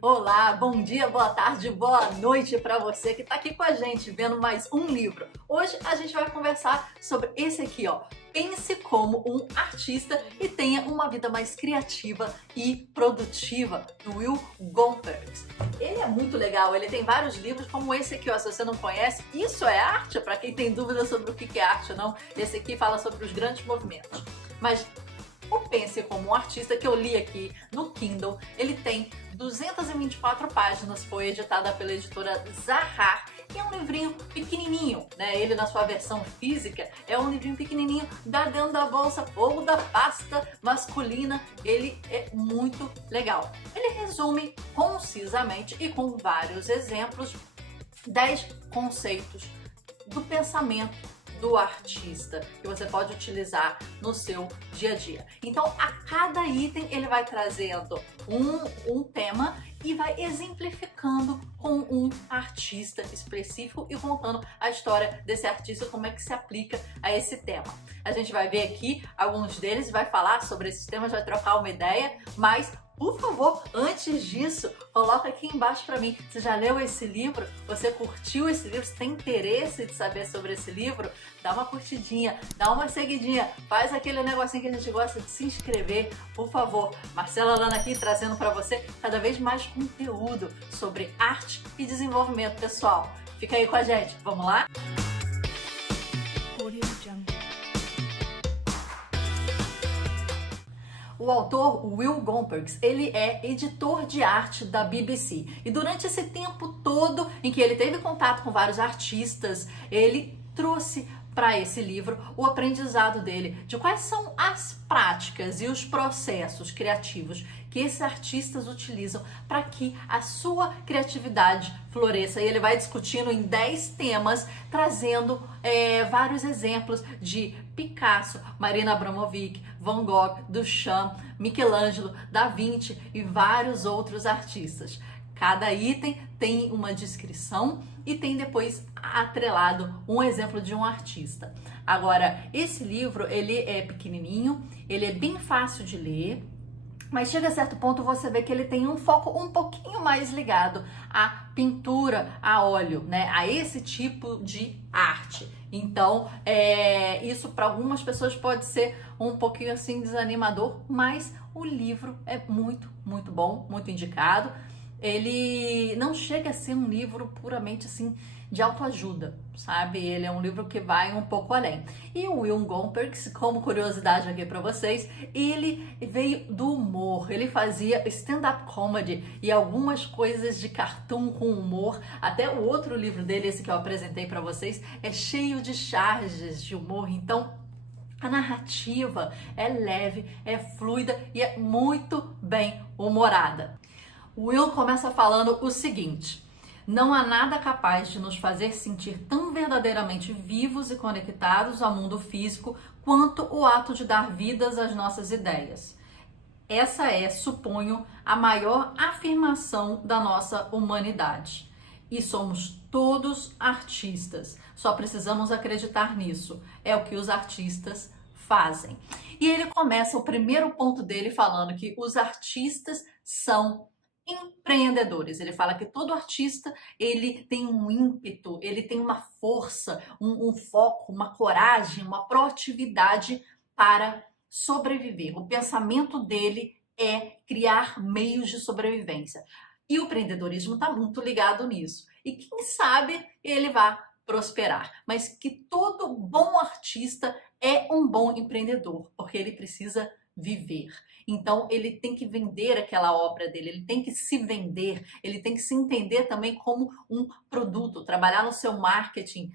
Olá, bom dia, boa tarde, boa noite para você que está aqui com a gente vendo mais um livro. Hoje a gente vai conversar sobre esse aqui, ó. Pense como um artista e tenha uma vida mais criativa e produtiva, do Will Gompertz. Ele é muito legal, ele tem vários livros como esse aqui, ó. Se você não conhece, Isso é Arte? Para quem tem dúvida sobre o que é arte ou não, esse aqui fala sobre os grandes movimentos. Mas o Pense como um Artista, que eu li aqui no Kindle, ele tem 224 páginas, foi editada pela editora Zahar, e é um livrinho pequenininho, né? Ele na sua versão física é um livrinho pequenininho, dá dentro da bolsa ou da pasta masculina, ele é muito legal. Ele resume concisamente e com vários exemplos 10 conceitos do pensamento do artista que você pode utilizar no seu dia a dia. Então, a cada item ele vai trazendo um tema e vai exemplificando com um artista específico e contando a história desse artista, como é que se aplica a esse tema. A gente vai ver aqui alguns deles, vai falar sobre esses temas, vai trocar uma ideia, mas por favor, antes disso, coloca aqui embaixo para mim. Você já leu esse livro? Você curtiu esse livro? Você tem interesse de saber sobre esse livro? Dá uma curtidinha, dá uma seguidinha, faz aquele negocinho que a gente gosta de se inscrever, por favor. Marcela Lana aqui trazendo para você cada vez mais conteúdo sobre arte e desenvolvimento pessoal. Fica aí com a gente, vamos lá? O autor Will Gompertz, ele é editor de arte da BBC. E durante esse tempo todo em que ele teve contato com vários artistas, ele trouxe para esse livro o aprendizado dele de quais são as práticas e os processos criativos que esses artistas utilizam para que a sua criatividade floresça. E ele vai discutindo em 10 temas, trazendo vários exemplos de Picasso, Marina Abramovic, Van Gogh, Duchamp, Michelangelo, Da Vinci e vários outros artistas. Cada item tem uma descrição e tem depois atrelado um exemplo de um artista. Agora, esse livro, ele é pequenininho, ele é bem fácil de ler, mas chega a certo ponto você vê que ele tem um foco um pouquinho mais ligado à pintura a óleo, né? A esse tipo de arte. Então, isso para algumas pessoas pode ser um pouquinho assim desanimador, mas o livro é muito, muito bom, muito indicado. Ele não chega a ser um livro puramente assim de autoajuda, sabe? Ele é um livro que vai um pouco além. E o Will Gompertz, como curiosidade aqui para vocês, ele veio do humor. Ele fazia stand-up comedy e algumas coisas de cartoon com humor. Até o outro livro dele, esse que eu apresentei para vocês, é cheio de charges de humor. Então, a narrativa é leve, é fluida e é muito bem humorada. Will começa falando o seguinte: não há nada capaz de nos fazer sentir tão verdadeiramente vivos e conectados ao mundo físico quanto o ato de dar vidas às nossas ideias. Essa é, suponho, a maior afirmação da nossa humanidade. E somos todos artistas. Só precisamos acreditar nisso. É o que os artistas fazem. E ele começa o primeiro ponto dele falando que os artistas são empreendedores. Ele fala que todo artista, ele tem um ímpeto, ele tem uma força, um foco, uma coragem, uma proatividade para sobreviver. O pensamento dele é criar meios de sobrevivência. E o empreendedorismo está muito ligado nisso. E quem sabe ele vai prosperar. Mas que todo bom artista é um bom empreendedor, porque ele precisa viver. Então ele tem que vender aquela obra dele, ele tem que se vender, ele tem que se entender também como um produto, trabalhar no seu marketing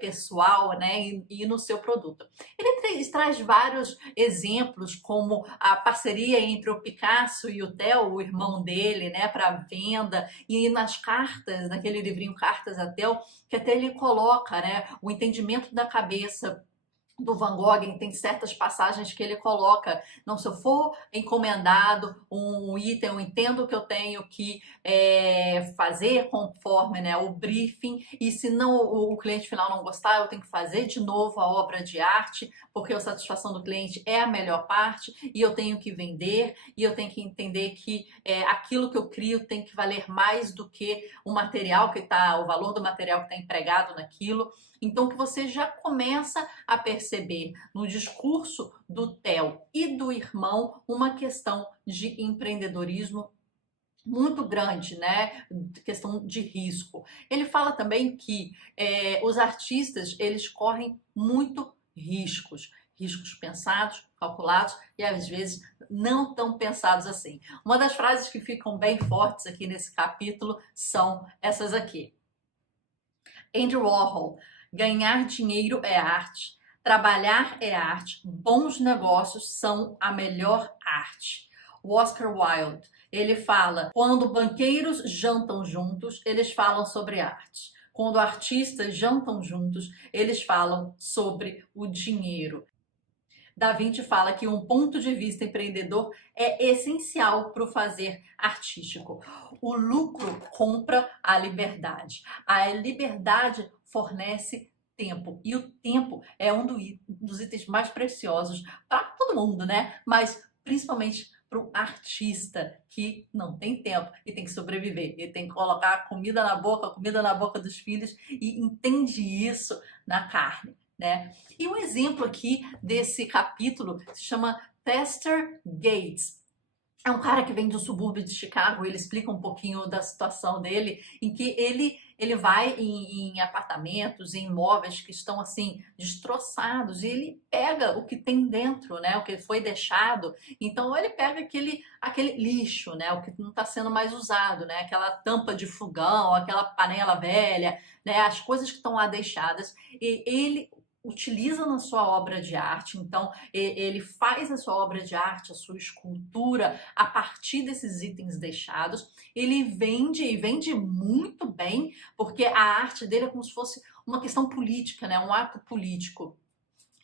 pessoal, né, e no seu produto. Ele traz vários exemplos, como a parceria entre o Picasso e o Theo, o irmão dele, né, para venda, e nas cartas, naquele livrinho Cartas a Theo, que até ele coloca, né, o entendimento da cabeça do Van Gogh. Tem certas passagens que ele coloca: não, se eu for encomendado um item, eu entendo que eu tenho que fazer conforme, né, o briefing, e se não, o cliente final não gostar, eu tenho que fazer de novo a obra de arte, porque a satisfação do cliente é a melhor parte e eu tenho que vender e eu tenho que entender que aquilo que eu crio tem que valer mais do que o material que está, o valor do material que está empregado naquilo. Então, que você já começa a perceber no discurso do Theo e do irmão uma questão de empreendedorismo muito grande, né? Questão de risco. Ele fala também que os artistas, eles correm muito riscos. Riscos pensados, calculados e às vezes não tão pensados assim. Uma das frases que ficam bem fortes aqui nesse capítulo são essas aqui. Andy Warhol: ganhar dinheiro é arte, trabalhar é arte, bons negócios são a melhor arte. O Oscar Wilde, ele fala: quando banqueiros jantam juntos, eles falam sobre arte. Quando artistas jantam juntos, eles falam sobre o dinheiro. Da Vinci fala que um ponto de vista empreendedor é essencial para o fazer artístico. O lucro compra a liberdade. A liberdade fornece tempo. E o tempo é um dos itens mais preciosos para todo mundo, né? Mas principalmente para o artista que não tem tempo e tem que sobreviver. Ele tem que colocar comida na boca dos filhos e entende isso na carne, né? E um exemplo aqui desse capítulo se chama Tester Gates. É um cara que vem do subúrbio de Chicago. Ele explica um pouquinho da situação dele, em que ele vai em apartamentos, em imóveis que estão assim destroçados, e ele pega o que tem dentro, né, o que foi deixado. Então ele pega aquele lixo, né, o que não está sendo mais usado, né, aquela tampa de fogão, aquela panela velha, né, as coisas que estão lá deixadas, e ele utiliza na sua obra de arte. Então ele faz a sua obra de arte, a sua escultura a partir desses itens deixados. Ele vende e vende muito bem, porque a arte dele é como se fosse uma questão política, né? Um ato político.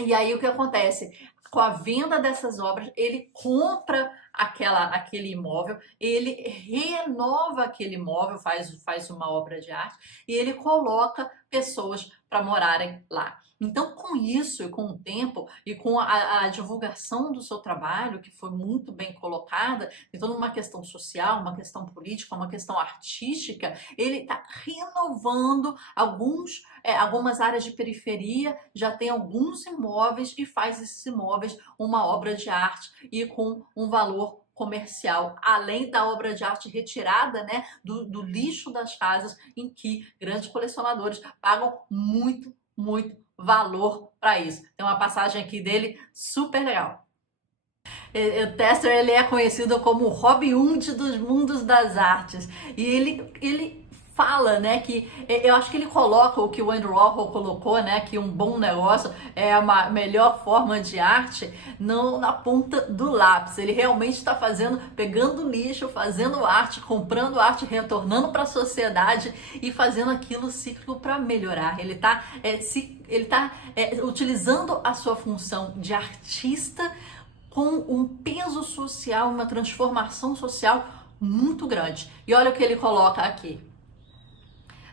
E aí o que acontece? Com a venda dessas obras, ele compra aquele imóvel, ele renova aquele imóvel, faz uma obra de arte e ele coloca pessoas para morarem lá. Então, com isso e com o tempo e com a divulgação do seu trabalho, que foi muito bem colocada, tem toda uma questão social, uma questão política, uma questão artística, ele está renovando algumas áreas de periferia, já tem alguns imóveis e faz esses imóveis uma obra de arte e com um valor comercial, além da obra de arte retirada, né, do lixo das casas, em que grandes colecionadores pagam muito valor para isso. Tem uma passagem aqui dele super legal. O Tester, ele é conhecido como o Robin Hood dos mundos das artes, e ele fala, né, que eu acho que ele coloca o que o Andy Warhol colocou, né, que um bom negócio é a melhor forma de arte, não na ponta do lápis. Ele realmente está pegando lixo, fazendo arte, comprando arte, retornando para a sociedade e fazendo aquilo cíclico para melhorar. Ele está utilizando a sua função de artista com um peso social, uma transformação social muito grande. E olha o que ele coloca aqui.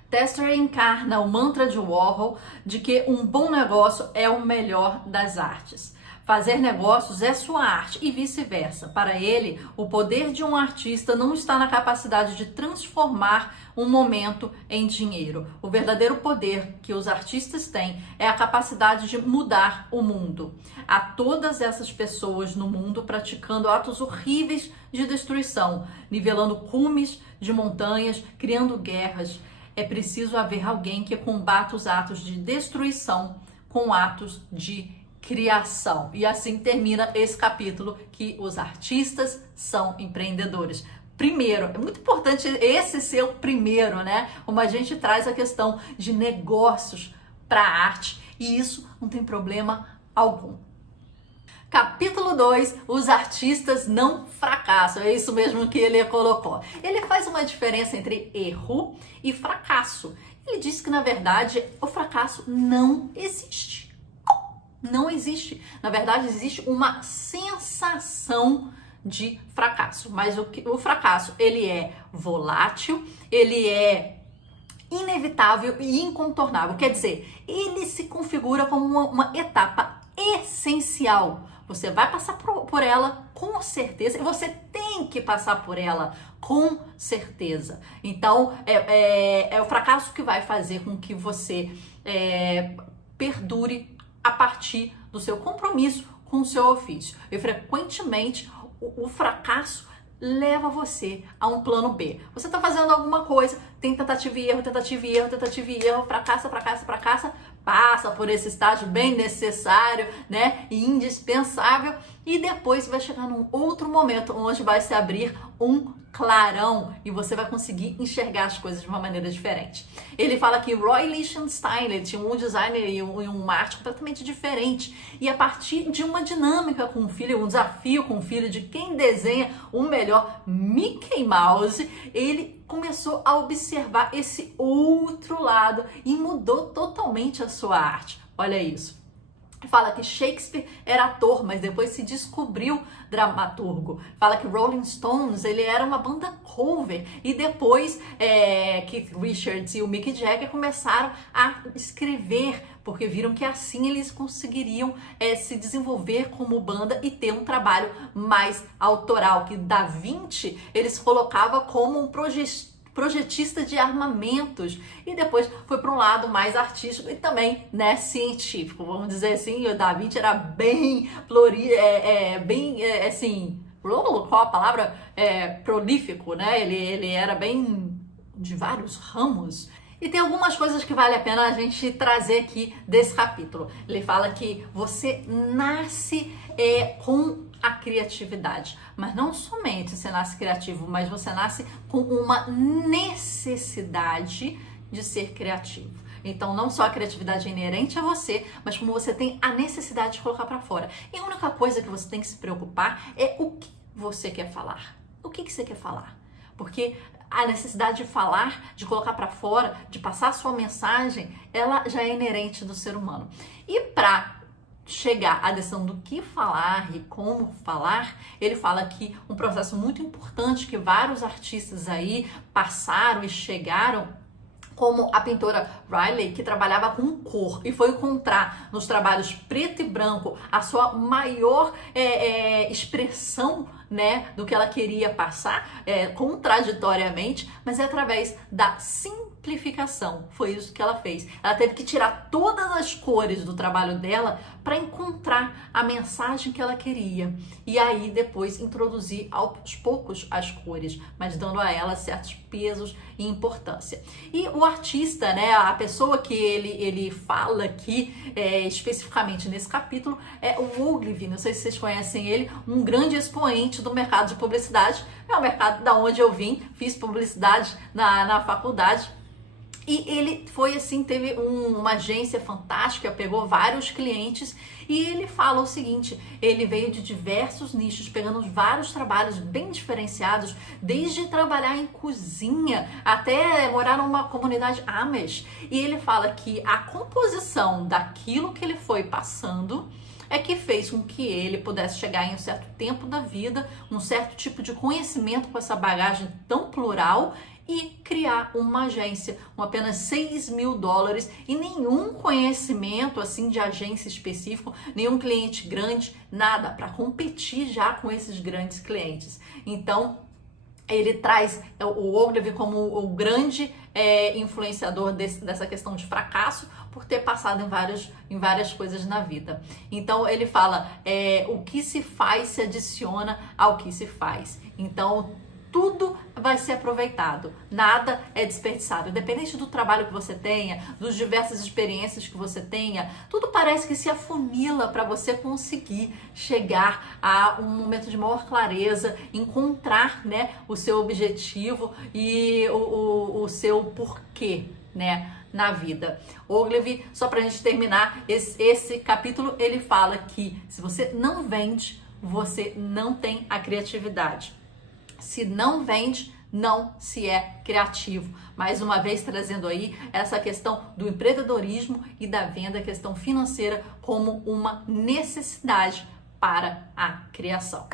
Tester encarna o mantra de Warhol de que um bom negócio é o melhor das artes. Fazer negócios é sua arte e vice-versa. Para ele, o poder de um artista não está na capacidade de transformar um momento em dinheiro. O verdadeiro poder que os artistas têm é a capacidade de mudar o mundo. Há todas essas pessoas no mundo praticando atos horríveis de destruição, nivelando cumes de montanhas, criando guerras. É preciso haver alguém que combata os atos de destruição com atos de criação. E assim termina esse capítulo, que os artistas são empreendedores. Primeiro, é muito importante esse ser o primeiro, né? Como a gente traz a questão de negócios para a arte, e isso não tem problema algum. Capítulo 2, os artistas não fracassam. É isso mesmo que ele colocou. Ele faz uma diferença entre erro e fracasso. Ele diz que, na verdade, o fracasso não existe. Não existe. Na verdade, existe uma sensação de fracasso. Mas o fracasso, ele é volátil, ele é inevitável e incontornável. Quer dizer, ele se configura como uma etapa essencial. Você vai passar por ela com certeza e você tem que passar por ela com certeza. Então, é o fracasso que vai fazer com que você perdure a partir do seu compromisso com o seu ofício. E frequentemente, o fracasso leva você a um plano B. Você está fazendo alguma coisa, tem tentativa e erro, tentativa e erro, tentativa e erro, fracassa, passa por esse estágio bem necessário, né, e indispensável, e depois vai chegar num outro momento onde vai se abrir um clarão e você vai conseguir enxergar as coisas de uma maneira diferente. Ele fala que Roy Lichtenstein, ele tinha um designer e uma arte completamente diferente, e a partir de uma dinâmica com o filho, um desafio com o filho de quem desenha o melhor Mickey Mouse, ele começou a observar esse outro lado e mudou totalmente a sua arte. Olha isso. Fala que Shakespeare era ator, mas depois se descobriu dramaturgo. Fala que Rolling Stones, ele era uma banda cover, e depois Keith Richards e o Mick Jagger começaram a escrever, porque viram que assim eles conseguiriam se desenvolver como banda e ter um trabalho mais autoral. Que Da Vinci eles colocavam como um projetista de armamentos, e depois foi para um lado mais artístico e também, né, científico, vamos dizer assim. O Da Vinci era bem assim, qual a palavra? Prolífico, né? Ele era bem de vários ramos. E tem algumas coisas que vale a pena a gente trazer aqui desse capítulo. Ele fala que você nasce com a criatividade, mas não somente você nasce criativo, mas você nasce com uma necessidade de ser criativo. Então, não só a criatividade é inerente a você, mas como você tem a necessidade de colocar para fora. E a única coisa que você tem que se preocupar é o que você quer falar. O que você quer falar? Porque a necessidade de falar, de colocar para fora, de passar a sua mensagem, ela já é inerente do ser humano. E para chegar à decisão do que falar e como falar, ele fala que um processo muito importante que vários artistas aí passaram e chegaram, como a pintora Riley, que trabalhava com cor e foi encontrar nos trabalhos preto e branco a sua maior expressão, né, do que ela queria passar, contraditoriamente, mas é através da simplificação. Foi isso que ela fez. Ela teve que tirar todas as cores do trabalho dela para encontrar a mensagem que ela queria. E aí depois introduzir aos poucos as cores, mas dando a ela certos pesos e importância. E o artista, né, a pessoa que ele fala aqui especificamente nesse capítulo é o Ogilvy. Não sei se vocês conhecem ele, um grande expoente do mercado de publicidade. É o mercado da onde eu vim, fiz publicidade na faculdade. E ele foi assim, teve uma agência fantástica, pegou vários clientes, e ele fala o seguinte: ele veio de diversos nichos, pegando vários trabalhos bem diferenciados, desde trabalhar em cozinha até morar numa comunidade Amish. E ele fala que a composição daquilo que ele foi passando é que fez com que ele pudesse chegar em um certo tempo da vida, um certo tipo de conhecimento com essa bagagem tão plural, e criar uma agência com apenas $6.000 e nenhum conhecimento assim de agência específico, nenhum cliente grande, nada, para competir já com esses grandes clientes. Então, ele traz o Ogilvy como o grande influenciador dessa questão de fracasso, por ter passado em várias coisas na vida. Então ele fala, o que se faz se adiciona ao que se faz. Então tudo vai ser aproveitado, nada é desperdiçado. Independente do trabalho que você tenha, das diversas experiências que você tenha, tudo parece que se afunila para você conseguir chegar a um momento de maior clareza, encontrar, né, o seu objetivo e o seu porquê, né, na vida. Ogilvy, só pra gente terminar esse capítulo, ele fala que se você não vende, você não tem a criatividade. Se não vende, não se é criativo. Mais uma vez trazendo aí essa questão do empreendedorismo e da venda, questão financeira como uma necessidade para a criação.